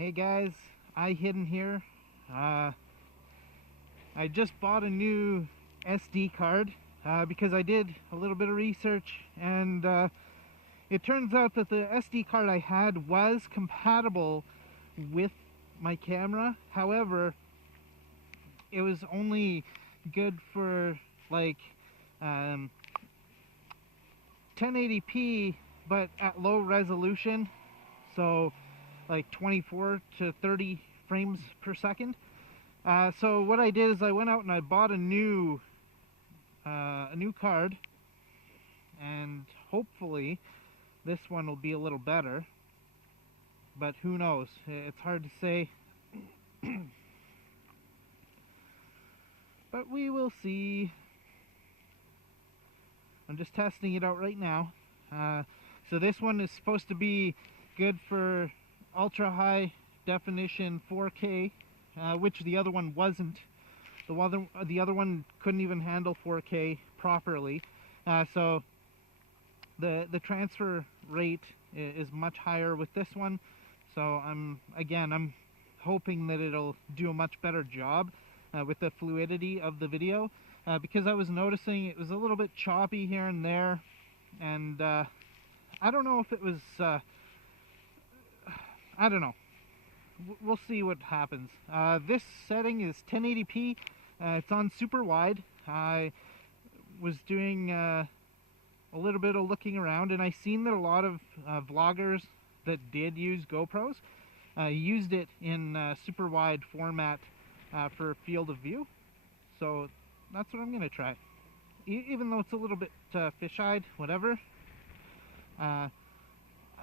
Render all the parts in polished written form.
Hey guys, Hidden here. I just bought a new SD card because I did a little bit of research, and it turns out that the SD card I had was compatible with my camera. However, it was only good for like 1080p, but at low resolution, so like 24 to 30 frames per second. So what I did is I went out and I bought a new card, and hopefully this one will be a little better, but who knows, it's hard to say. But we will see. I'm just testing it out right now. So this one is supposed to be good for ultra high definition 4K, which the other one wasn't. The other one couldn't even handle 4K properly. So the transfer rate is much higher with this one. So I'm hoping that it'll do a much better job with the fluidity of the video, because I was noticing it was a little bit choppy here and there, and I don't know if it was I don't know. We'll see what happens. This setting is 1080p. It's on super wide. I was doing a little bit of looking around, and I seen that a lot of vloggers that did use GoPros used it in super wide format for field of view. So that's what I'm going to try. Even though it's a little bit fish-eyed, whatever.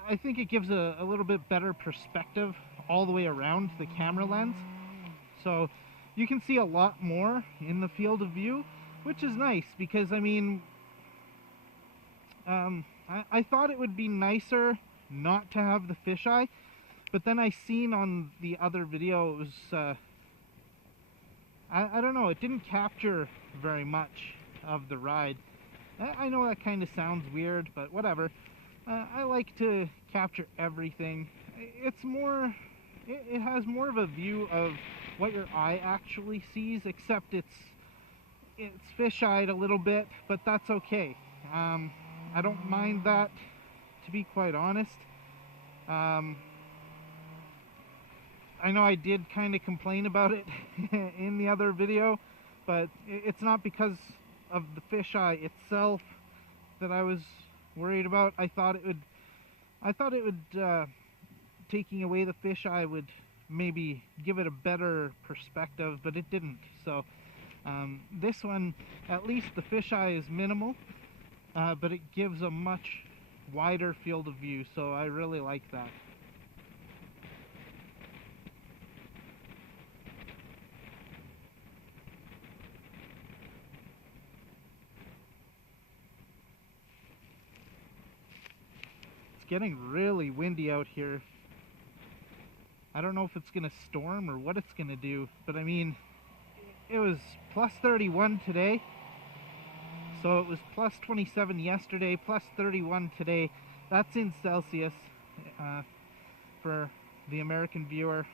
I think it gives a little bit better perspective all the way around the camera lens. So you can see a lot more in the field of view, which is nice, because I mean, I thought it would be nicer not to have the fisheye, but then I seen on the other video it was, I don't know, it didn't capture very much of the ride. I know that kind of sounds weird, but whatever. I like to capture everything. It's more, it has more of a view of what your eye actually sees, except it's fish-eyed a little bit, but that's okay. I don't mind that, to be quite honest. I know I did kind of complain about it in the other video, but it's not because of the fisheye itself that I was worried about. I thought it would taking away the fisheye would maybe give it a better perspective, but it didn't. So this one, at least the fisheye is minimal, but it gives a much wider field of view, so I really like that. Getting really windy out here. I don't know if it's gonna storm or what it's gonna do, but I mean, it was plus 31 today, so it was plus 27 yesterday, plus 31 today. That's in Celsius for the American viewer.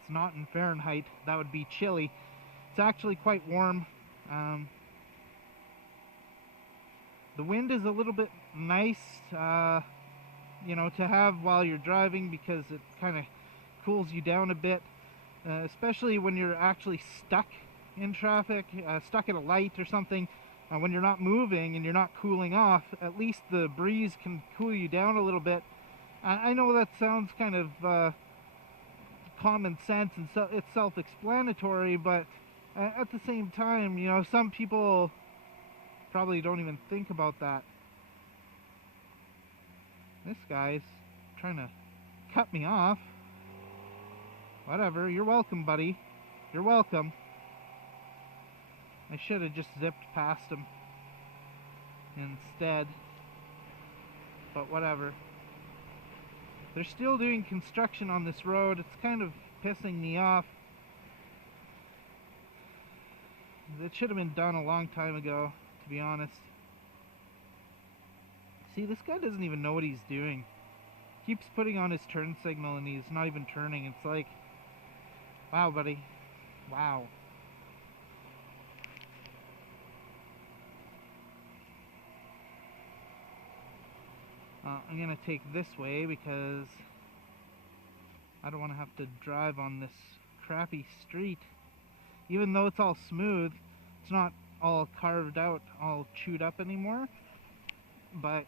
It's not in Fahrenheit. That would be chilly. It's actually quite warm. The wind is a little bit nice, you know, to have while you're driving, because it kind of cools you down a bit, especially when you're actually stuck in traffic, stuck at a light or something. When you're not moving and you're not cooling off, at least the breeze can cool you down a little bit. I know that sounds kind of common sense, and so it's self-explanatory, but at the same time, you know, some people probably don't even think about that. This guy's trying to cut me off. Whatever, you're welcome, buddy. You're welcome. I should have just zipped past him instead, but whatever. They're still doing construction on this road. It's kind of pissing me off. It should have been done a long time ago, to be honest. See, this guy doesn't even know what he's doing. keeps putting on his turn signal and he's not even turning. It's like, wow, buddy. Wow. I'm gonna take this way because I don't want to have to drive on this crappy street. Even though it's all smooth, it's not all carved out, all chewed up anymore. But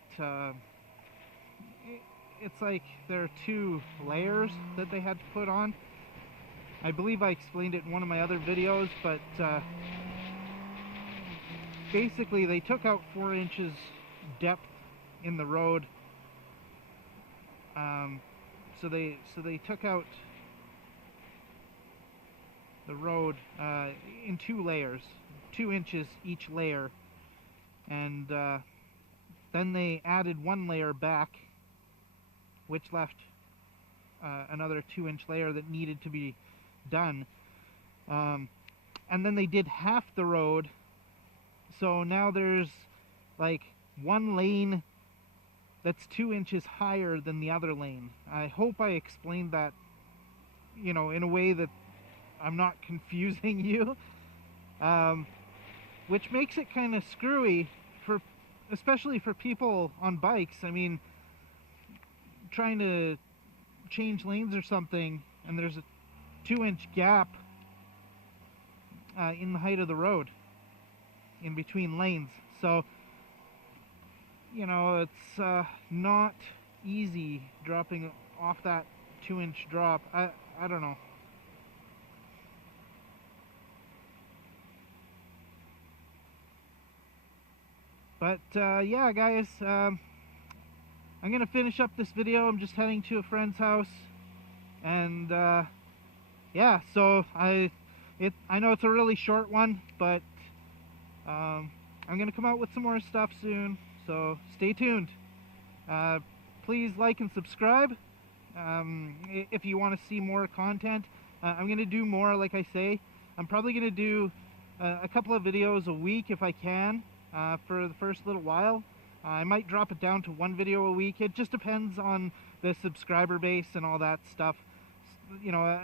it's like there are 2 layers that they had to put on. I believe I explained it in one of my other videos, but basically they took out 4 inches depth in the road. So they took out the road in 2 layers, 2 inches each layer, and then they added 1 layer back, which left another 2-inch layer that needed to be done. And then they did half the road, so now there's like 1 lane that's 2 inches higher than the other lane. I hope I explained that, you know, in a way that I'm not confusing you, which makes it kind of screwy for, especially for people on bikes. I mean, trying to change lanes or something, and there's a 2-inch gap in the height of the road in between lanes. So, you know, it's not easy dropping off that 2-inch drop. I don't know. But yeah, guys, I'm gonna finish up this video. I'm just heading to a friend's house, and yeah, so I know it's a really short one, but I'm gonna come out with some more stuff soon, so stay tuned. Please like and subscribe if you want to see more content. I'm gonna do more, like I say. I'm probably gonna do a couple of videos a week if I can, for the first little while. I might drop it down to 1 video a week. It just depends on the subscriber base and all that stuff. You know,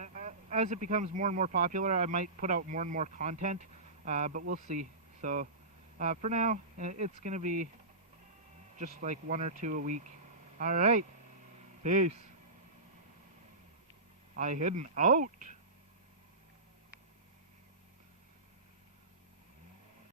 as it becomes more and more popular, I might put out more and more content, but we'll see. So for now, it's gonna be just like 1 or 2 a week. Alright, peace. I hidden out.